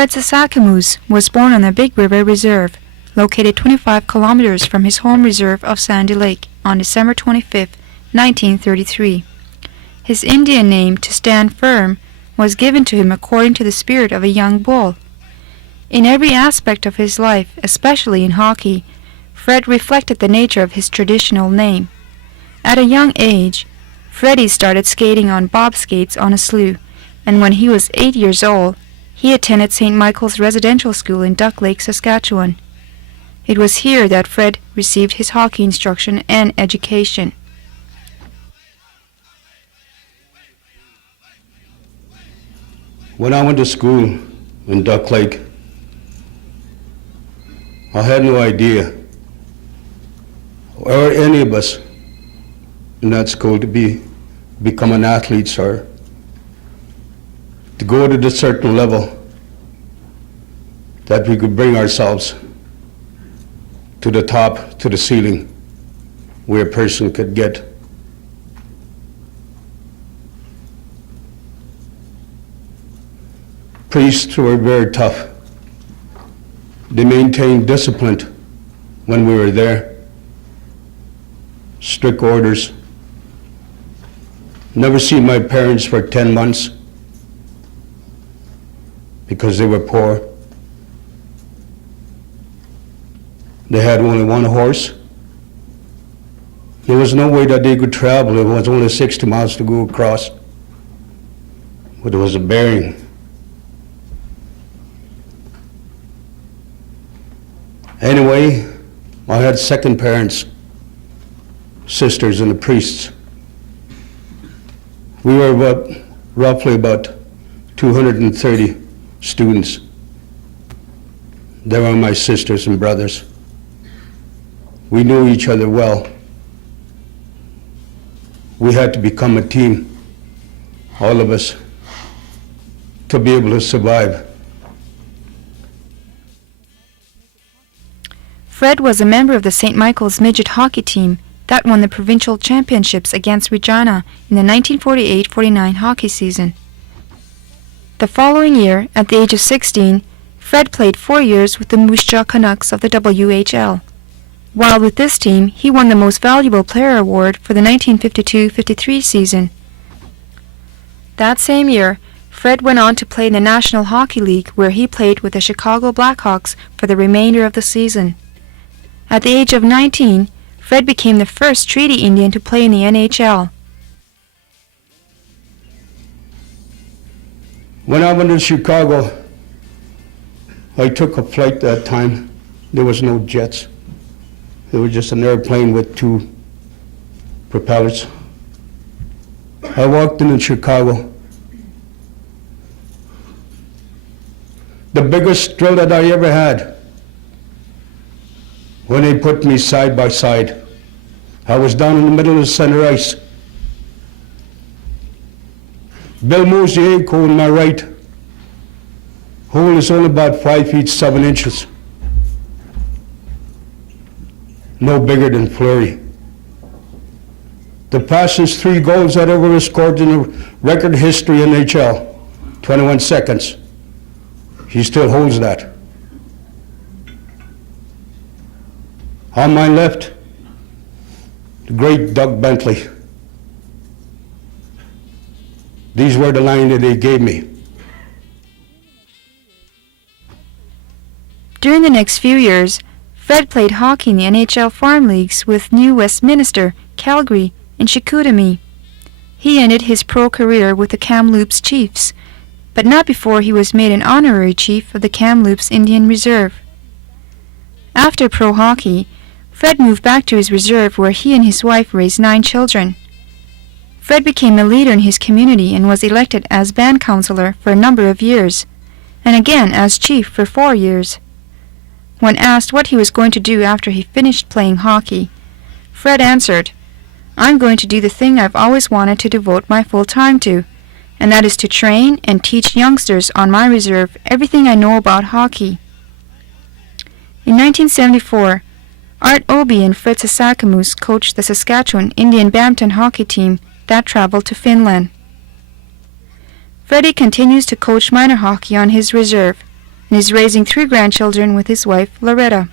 Fred Sasakamoose was born on the Big River Reserve, located 25 kilometers from his home reserve of Sandy Lake, on December 25, 1933. His Indian name, to stand firm, was given to him according to the spirit of a young bull. In every aspect of his life, especially in hockey, Fred reflected the nature of his traditional name. At a young age, Freddie started skating on bob skates on a slough, and when he was 8 years old, he attended St. Michael's Residential School in Duck Lake, Saskatchewan. It was here that Fred received his hockey instruction and education. When I went to school in Duck Lake, I had no idea, or any of us in that school, to become an athlete or to go to the certain level that we could bring ourselves to the top, to the ceiling, where a person could get. Priests were very tough. They maintained discipline when we were there. Strict orders. Never seen my parents for 10 months because they were poor. They had only one horse. There was no way that they could travel. It was only 60 miles to go across. But there was a bearing. Anyway, I had second parents, sisters and the priests. We were roughly about 230 students. They were my sisters and brothers. We knew each other well. We had to become a team, all of us, to be able to survive. Fred was a member of the St. Michael's midget hockey team that won the provincial championships against Regina in the 1948-49 hockey season. The following year, at the age of 16, Fred played 4 years with the Moose Jaw Canucks of the WHL. While with this team, he won the Most Valuable Player award for the 1952-53 season. That same year, Fred went on to play in the National Hockey League, where he played with the Chicago Blackhawks for the remainder of the season. At the age of 19, Fred became the first Treaty Indian to play in the NHL. When I went to Chicago, I took a flight that time. There was no jets. It was just an airplane with 2 propellers. I walked in Chicago. The biggest thrill that I ever had, when they put me side by side. I was down in the middle of the center ice. Bill Mosier on my right. Hole is only about 5 feet 7 inches. No bigger than Fleury. The fastest 3 goals that ever was scored in the record history in NHL, 21 seconds. He still holds that. On my left, the great Doug Bentley. These were the lines that they gave me. During the next few years, Fred played hockey in the NHL farm leagues with New Westminster, Calgary, and Chicoutimi. He ended his pro career with the Kamloops Chiefs, but not before he was made an honorary chief of the Kamloops Indian Reserve. After pro hockey, Fred moved back to his reserve where he and his wife raised 9 children. Fred became a leader in his community and was elected as band counselor for a number of years, and again as chief for 4 years. When asked what he was going to do after he finished playing hockey, Fred answered, "I'm going to do the thing I've always wanted to devote my full time to, and that is to train and teach youngsters on my reserve everything I know about hockey." In 1974, Art Obi and Fred Sasakamoose coached the Saskatchewan Indian badminton hockey team that traveled to Finland. Freddie continues to coach minor hockey on his reserve. and is raising 3 grandchildren with his wife, Loretta.